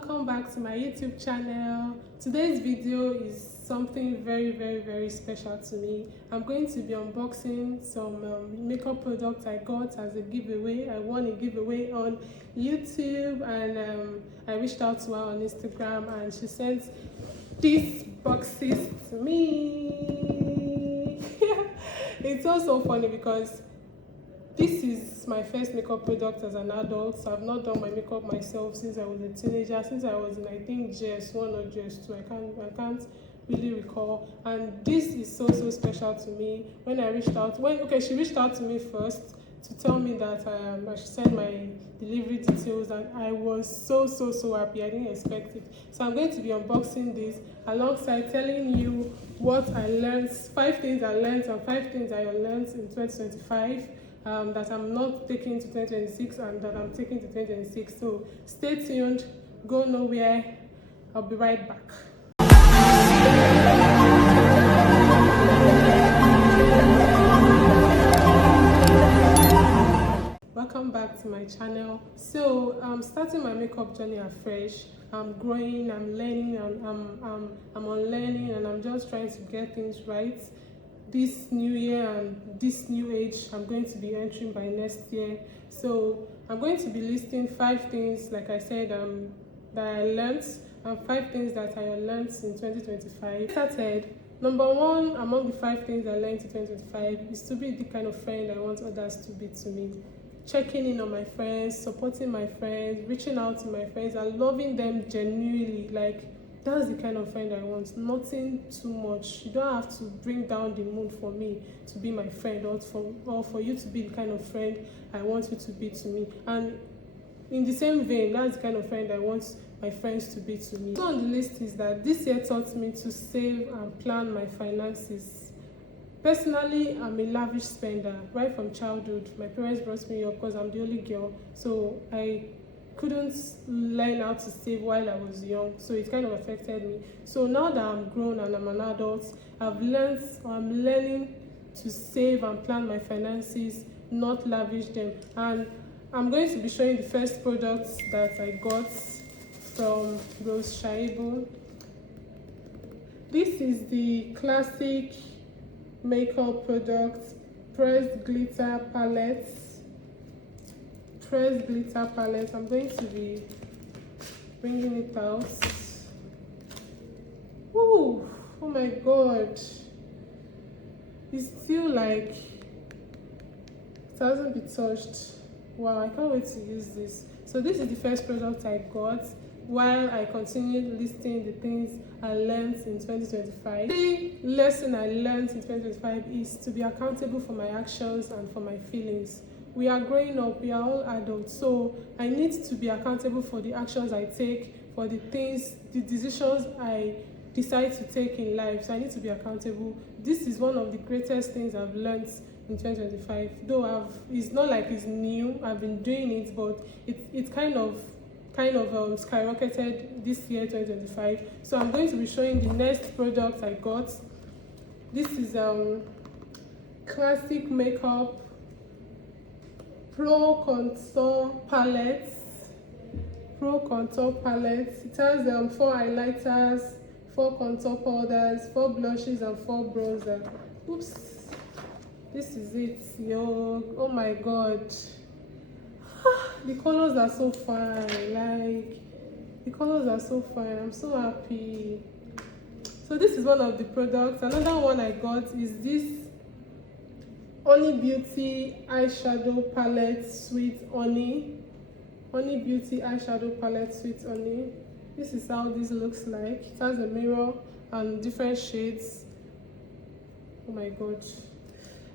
Welcome back to my YouTube channel. Today's video is something very special to me. I'm going to be unboxing some makeup products I got as a giveaway. I won a giveaway on YouTube, and I reached out to her on Instagram and she sent these boxes to me. It's also funny because this is my first makeup product as an adult. So I've not done my makeup myself since I was a teenager, since I was in, I think, GS1 or GS2. I can't really recall. And this is so special to me. When I reached out, she reached out to me first to tell me that I should send my delivery details, and I was so happy. I didn't expect it. So I'm going to be unboxing this alongside telling you what I learned, 5 things I learned and 5 things I learned in 2025. That I'm not taking to 2026 and that I'm taking to 2026. So stay tuned, go nowhere. I'll be right back. Welcome back to my channel. So I'm starting my makeup journey afresh. I'm growing, I'm learning, I'm unlearning, and I'm just trying to get things right. This new year and this new age I'm going to be entering by next year. So I'm going to be listing 5 things, like I said, that I learned, and 5 things that I learned in 2025. Started. Number 1 among the 5 things I learned in 2025 is to be the kind of friend I want others to be to me. Checking in on my friends, supporting my friends, reaching out to my friends, and loving them genuinely. Like, that's the kind of friend I want. Nothing too much. You don't have to bring down the mood for me to be my friend, or for you to be the kind of friend I want you to be to me. And in the same vein, that's the kind of friend I want my friends to be to me. So on the list is that this year taught me to save and plan my finances. Personally, I'm a lavish spender. Right from childhood, my parents brought me up because I'm the only girl. So I couldn't learn how to save while I was young, so it kind of affected me. So now that I'm grown and I'm an adult, I'm learning to save and plan my finances, not lavish them. And I'm going to be showing the first products that I got from Roseshaibu. This is the classic makeup product, pressed glitter palette. I'm going to be bringing it out. Ooh, oh my god, it's still like it hasn't been touched. Wow, I can't wait to use this. So this is the first product I got while I continued listing the things I learned in 2025. The lesson I learned in 2025 is to be accountable for my actions and for my feelings. We are growing up, we are all adults, so I need to be accountable for the actions I take, for the decisions I decide to take in life. So I need to be accountable. This is one of the greatest things I've learned in 2025. Though it's not like it's new, I've been doing it, but it kind of skyrocketed this year, 2025. So I'm going to be showing the next product I got. This is classic makeup Pro Contour Palette. It has 4 highlighters, 4 contour powders, 4 blushes, and 4 bronzer. Oops, this is it, yo. Oh my god, the colors are so fine. I'm so happy. So this is one of the products. Another one I got is this Honey Beauty eyeshadow palette, Sweet Honey. This is how this looks like. It has a mirror and different shades. Oh my god,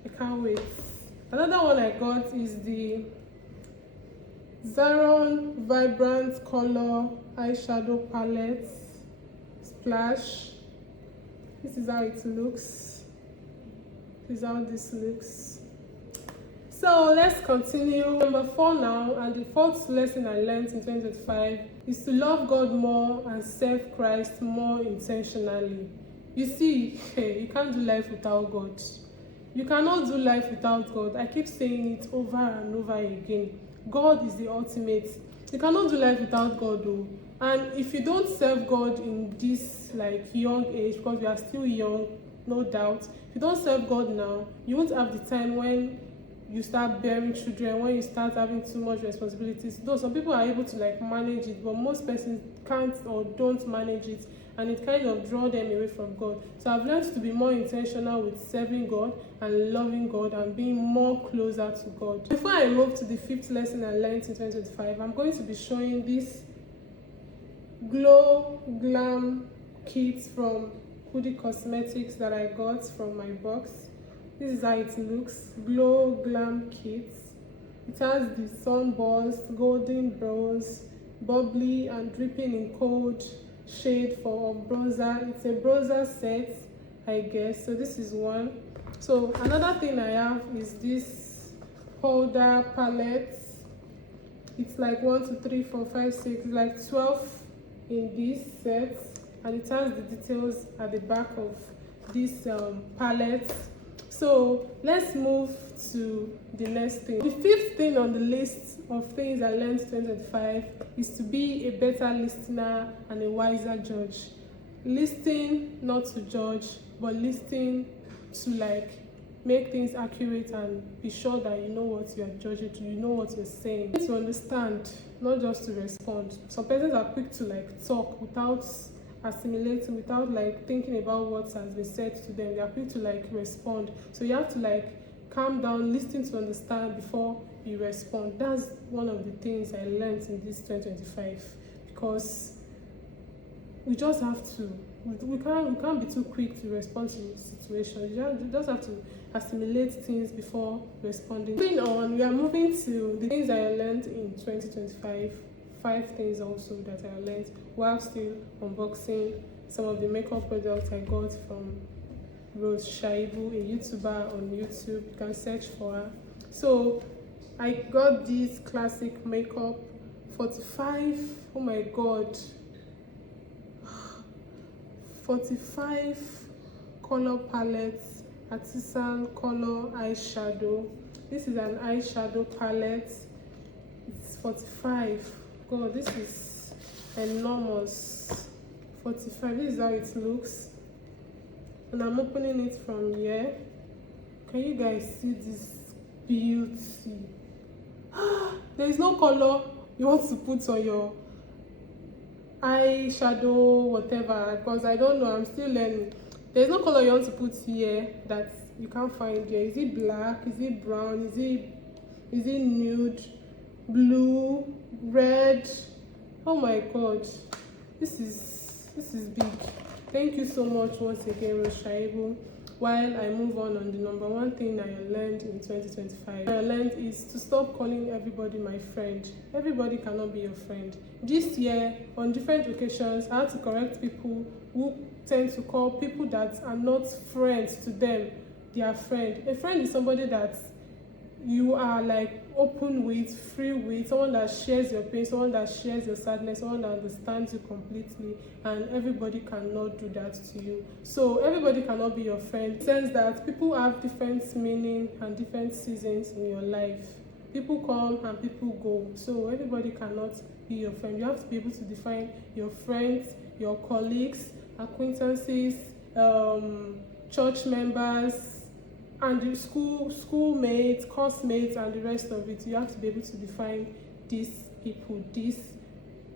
I can't wait. Another one I got is the Zaron Vibrant Color eyeshadow palette, Splash. This is how it looks. This is how this looks. So let's continue. Number 4 now, and the 4th lesson I learned in 2025 is to love God more and serve Christ more intentionally. You see, you can't do life without God. You cannot do life without God. I keep saying it over and over again. God is the ultimate. You cannot do life without God, though. And if you don't serve God in this like young age, because we are still young, no doubt, if you don't serve God now, you won't have the time when you start bearing children, when you start having too much responsibilities. Though some people are able to like manage it, but most persons can't or don't manage it, and it kind of draws them away from God. So I've learned to be more intentional with serving God and loving God and being more closer to God. Before I move to the 5th lesson I learned in 2025, I'm going to be showing this glow glam kit from Hoodie Cosmetics that I got from my box. This is how it looks. Glow glam kit. It has the sunburst, golden bronze, bubbly and dripping in cold shade for bronzer. It's a bronzer set, I guess. So this is one. So another thing I have is this powder palette. It's like 1 2 3 4 5 6, it's like 12 in this set, and it has the details at the back of this palette. So let's move to the next thing. The 5th thing on the list of things I learned in 2025 is to be a better listener and a wiser judge. Listen not to judge, but listen to like make things accurate and be sure that you know what you're judging to, you know what you're saying. You need to understand, not just to respond. Some persons are quick to like talk without assimilating, without like thinking about what has been said to them. They are quick to like respond. So you have to like calm down, listen to understand before you respond. That's one of the things I learned in this 2025, because we just have to, we can't be too quick to respond to situations. You just have to assimilate things before responding. Moving on, we are moving to the things I learned in 2025. 5 things also that I learned while still unboxing some of the makeup products I got from Roseshaibu, a YouTuber on YouTube. You can search for her. So I got this classic makeup 45, oh my god, 45 color palettes, artisan color eyeshadow. This is an eyeshadow palette. It's 45. God, this is enormous. 45. This is how it looks, and I'm opening it from here. Can you guys see this beauty? There is no color you want to put on your eyeshadow, whatever, because I don't know, I'm still learning. There's no color you want to put here that you can't find here. Is it black? Is it brown? Is it nude? Blue? Red? Oh my god, this is big. Thank you so much once again, Roseshaibu. While I move on the number 1 thing I learned in 2025, I learned is to stop calling everybody my friend. Everybody cannot be your friend. This year, on different occasions, I had to correct people who tend to call people that are not friends to them their friend. A friend is somebody that you are like open with, free with, someone that shares your pain, someone that shares your sadness, someone that understands you completely, and everybody cannot do that to you. So everybody cannot be your friend. In the sense that people have different meaning and different seasons in your life. People come and people go. So everybody cannot be your friend. You have to be able to define your friends, your colleagues, acquaintances, church members, and the schoolmates, coursemates, and the rest of it. You have to be able to define these people, these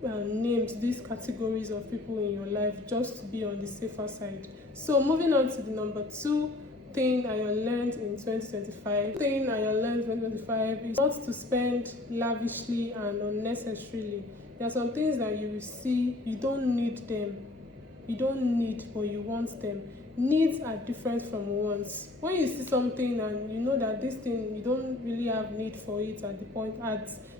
names, these categories of people in your life, just to be on the safer side. So moving on to the number 2 thing I learned in 2025. Thing I learned in 2025 is not to spend lavishly and unnecessarily. There are some things that you will see, you don't need them. You don't need, but you want them. Needs are different from wants. When you see something and you know that this thing, you don't really have need for it at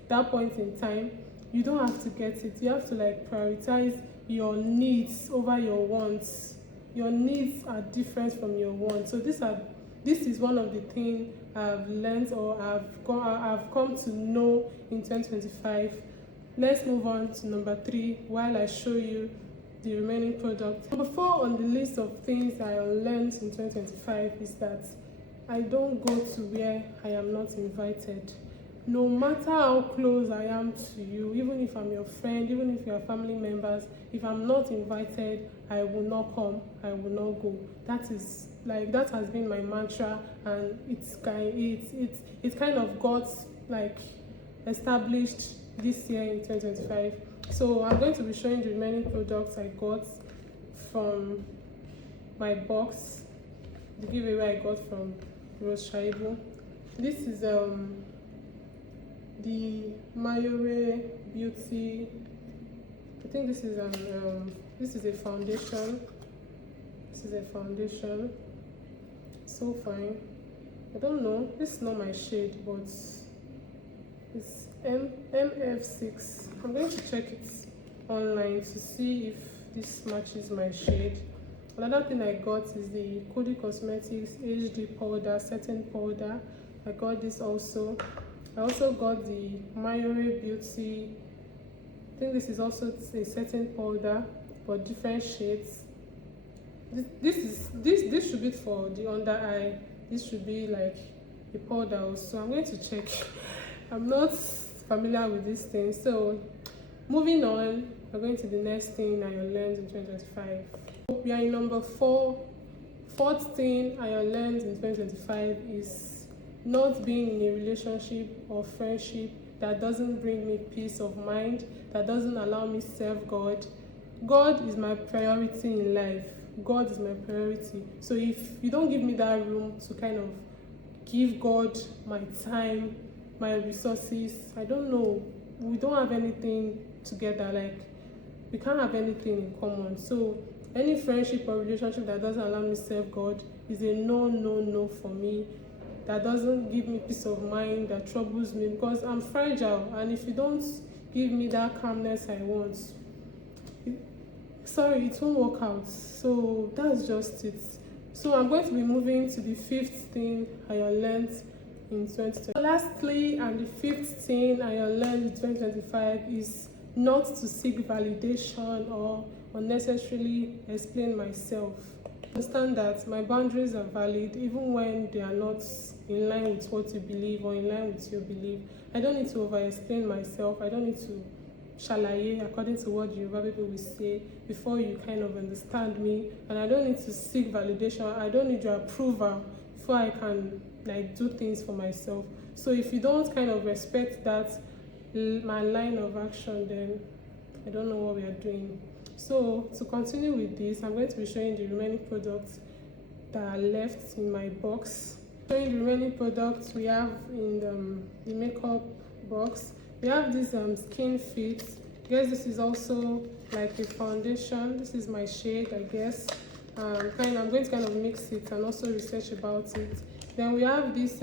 that point in time, you don't have to get it. You have to like prioritize your needs over your wants. Your needs are different from your wants. So this is one of the things I've learned or I've come to know in 2025. Let's move on to number 3 while I show you the remaining products. Number 4 on the list of things I learned in 2025 is that I don't go to where I am not invited. no matter how close I am to you, even if I'm your friend, even if you are family members, if I'm not invited, I will not come, I will not go. That has been my mantra, and it's kind of got like established this year in 2025. So I'm going to be showing the remaining products I got from my box, the giveaway I got from Roseshaibu. This is the Mayore Beauty. I think this is a foundation. This is a foundation. So fine. I don't know. This is not my shade, but it's MF6. I'm going to check it online to see if this matches my shade. Another thing I got is the Kodi Cosmetics HD powder, setting powder. I got this also. I also got the Mayore Beauty. I think this is also a setting powder, but different shades. This should be for the under eye. This should be like a powder also. I'm going to check. I'm not familiar with this thing. So moving on, we're going to the next thing I learned in 2025. We are in number 4. Fourth thing I learned in 2025 is not being in a relationship or friendship that doesn't bring me peace of mind, that doesn't allow me serve God. God is my priority in life. God is my priority. So if you don't give me that room to kind of give God my time, my resources, I don't know, we don't have anything together. Like, we can't have anything in common. So any friendship or relationship that doesn't allow me to serve God is a no for me. That doesn't give me peace of mind, that troubles me, because I'm fragile, and if you don't give me that calmness I want, it won't work out. So that's just it. So I'm going to be moving to the 5th thing I learned in 2020. Lastly, and the 5th thing I learned in 2025 is not to seek validation or unnecessarily explain myself. Understand that my boundaries are valid even when they are not in line with what you believe or in line with your belief. I don't need to over-explain myself. I don't need to shalaye, according to what Yoruba people will say, before you kind of understand me. And I don't need to seek validation. I don't need your approval before I can do things for myself. So if you don't kind of respect that, my line of action, then I don't know what we are doing. So to continue with this, I'm going to be showing the remaining products that are left in my box. Showing the remaining products we have in the makeup box. We have this Skin Fit. I guess this is also like a foundation. This is my shade, I guess. I'm going to kind of mix it and also research about it. Then we have this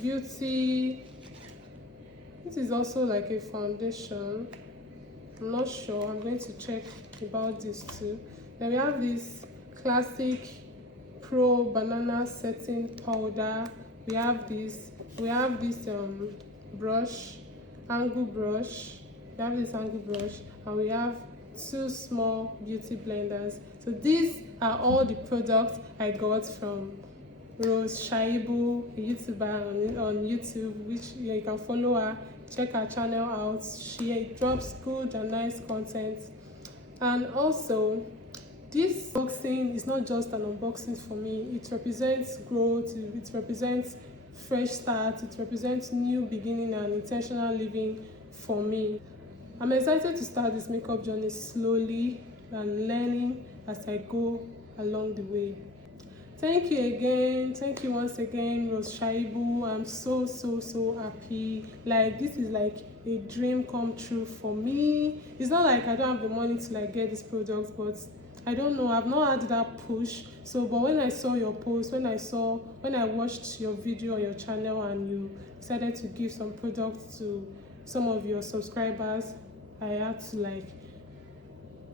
Beauty. This is also like a foundation. I'm not sure. I'm going to check about this too. Then we have this Classic Pro Banana Setting Powder. We have this brush, angle brush. We have this angle brush, and we have 2 small beauty blenders. So these are all the products I got from Roseshaibu, a YouTuber on YouTube, which you can follow her. Check her channel out. She drops good and nice content. And also, this unboxing is not just an unboxing for me. It represents growth, it represents fresh start, it represents new beginning and intentional living for me. I'm excited to start this makeup journey slowly and learning as I go along the way. Thank you again. Thank you once again, Roseshaibu. I'm so happy. Like, this is like a dream come true for me. It's not like I don't have the money to get this product, but I don't know. I've not had that push. So, but when I saw your post, when I watched your video on your channel and you decided to give some products to some of your subscribers, I had to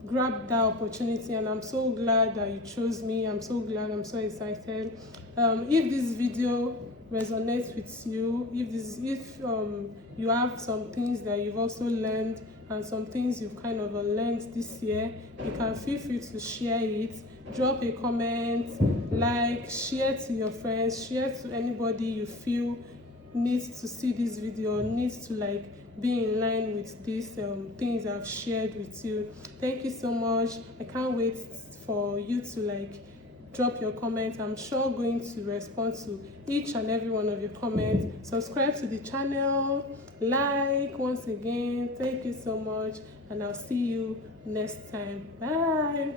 grab that opportunity, and I'm so glad that you chose me. I'm so glad. I'm so excited. If this video resonates with you, if you have some things that you've also learned and some things you've kind of learned this year, you can feel free to share it. Drop a comment, share to your friends, share to anybody you feel needs to see this video, needs to like be in line with these things I've shared with you. Thank you so much. I can't wait for you to like drop your comments. I'm sure going to respond to each and every one of your comments. Subscribe to the channel, like. Once again, thank you so much, and I'll see you next time. Bye.